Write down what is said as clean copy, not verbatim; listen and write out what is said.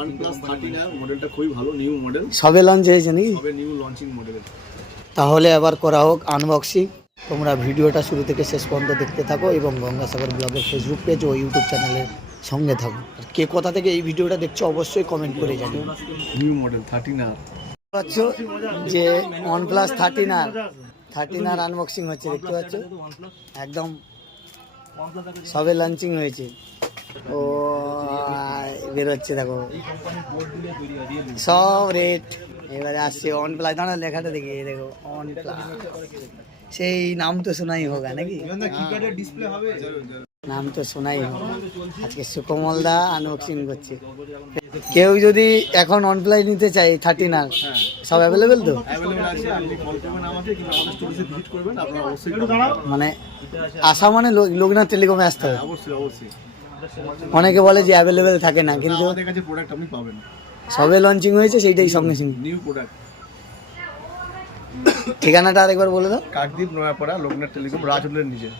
OnePlus 13R মডেলটা খুবই ভালো, নিউ মডেল, সবে লঞ্চ হয়েছে নাকি? সবে নিউ লঞ্চিং মডেল। তাহলে আবার করা হোক আনবক্সিং। তোমরা ভিডিওটা শুরু থেকে শেষ পর্যন্ত দেখতে থাকো এবং গঙ্গাসাগর ব্লগের ফেসবুক পেজ ও ইউটিউব চ্যানেলের সঙ্গে থাকো। আর কে কোথা থেকে এই ভিডিওটা দেখছো অবশ্যই কমেন্ট করে জানিও। নিউ মডেল 13R পাচ্ছ যে OnePlus 13R আনবক্সিং হচ্ছে, দেখতে পাচ্ছ একদম সবে লঞ্চিং হয়েছে। ও বেরোচ্ছে দেখো সব রেট। এবারে আসছে OnePlus, দাঁড়া লেখাটা দেখি, এই দেখো OnePlus, সেই নাম তো শোনাই হোগা নাকি? নাম তো শোনাই হোগা। আজকে সুকমল দা আনবক্সিং করছে। কেউ যদি এখন OnePlus নিতে চাই 13R, সব অ্যাভেলেবেল তো? অ্যাভেলেবল আছে, আপনি কল করবেন আমাকে কিংবা আমাদের স্টোরে ভিজিট করবেন, আপনারা অবশ্যই মানে আসা মানে লোকনাথ টেলিকমে আসতে হবে? অবশ্যই অবশ্যই। অনেকে বলে যে অ্যাভেলেবেল থাকে না, কিন্তু আমাদের কাছে প্রোডাক্ট আপনি পাবেন, সবে লঞ্চিং হয়েছে সেইটাই সঙ্গে সঙ্গে। New product. ঠিকানাটা আরেকবার বলে দাও। কাকদ্বীপ, নয়াপাড়া, লোকনাথ টেলিকম, রাজ হোটেলের নিচে।